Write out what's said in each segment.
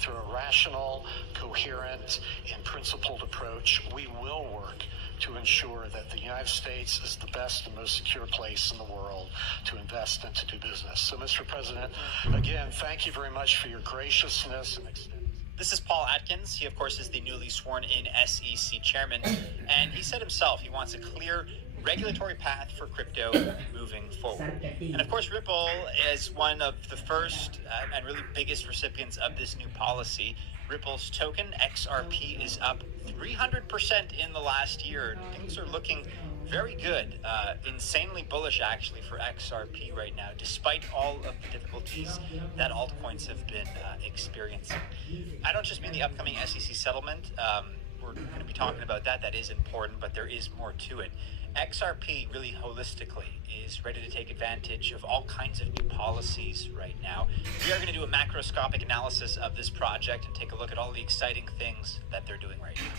through a rational, coherent, and principled approach, we will work to ensure that the United States is the best and most secure place in the world to invest and to do business. So, Mr. President, again, thank you very much for your graciousness and extending. This is Paul Atkins. He, of course, is the newly sworn-in SEC chairman, and he said himself he wants a clear regulatory path for crypto moving forward. And, of course, Ripple is one of the first and really biggest recipients of this new policy. Ripple's token, XRP, is up 300% in the last year. Things are looking very good, insanely bullish actually for XRP right now, despite all of the difficulties that altcoins have been experiencing. I don't just mean the upcoming SEC settlement. We're going to be talking about that. That is important, but there is more to it. XRP really holistically is ready to take advantage of all kinds of new policies right now. We are going to do a macroscopic analysis of this project and take a look at all the exciting things that they're doing right now.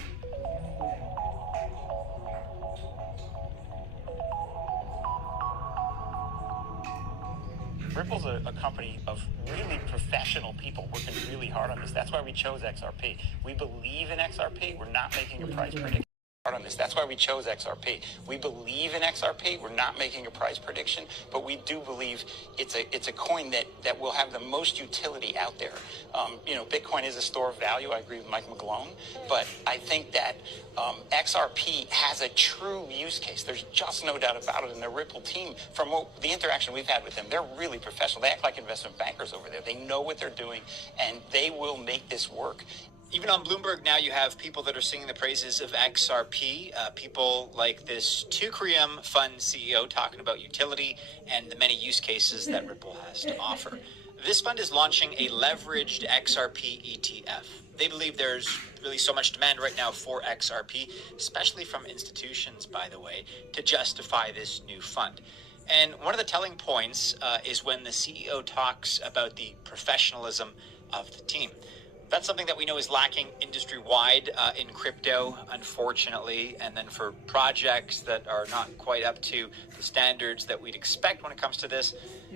Ripple's a company of really professional people working really hard on this. That's why we chose XRP. We believe in XRP. We're not making a price prediction on this. That's why we chose XRP. We believe in XRP. We're not making a price prediction, but we do believe it's a coin that will have the most utility out there. Bitcoin is a store of value. I agree with Mike McGlone, but I think that XRP has a true use case. There's just no doubt about it. And the Ripple team, from the interaction we've had with them, they're really professional. They act like investment bankers over there. They know what they're doing, and they will make this work. Even on Bloomberg now, you have people that are singing the praises of XRP, people like this Tukrium Fund CEO talking about utility and the many use cases that Ripple has to offer. This fund is launching a leveraged XRP ETF. They believe there's really so much demand right now for XRP, especially from institutions, by the way, to justify this new fund. And one of the telling points is when the CEO talks about the professionalism of the team. That's something that we know is lacking industry-wide in crypto, unfortunately, and then for projects that are not quite up to the standards that we'd expect when it comes to this,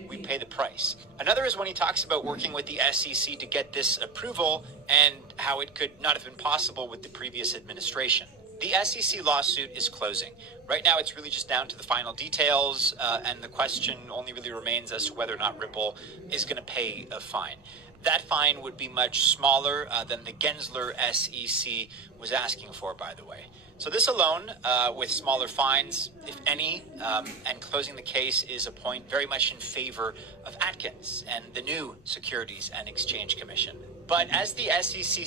we pay the price. Another is when he talks about working with the SEC to get this approval and how it could not have been possible with the previous administration. The SEC lawsuit is closing. Right now, it's really just down to the final details, and the question only really remains as to whether or not Ripple is going to pay a fine. That fine would be much smaller than the Gensler SEC was asking for, by the way. So this alone, with smaller fines, if any, and closing the case is a point very much in favor of Atkins and the new Securities and Exchange Commission. But as the SEC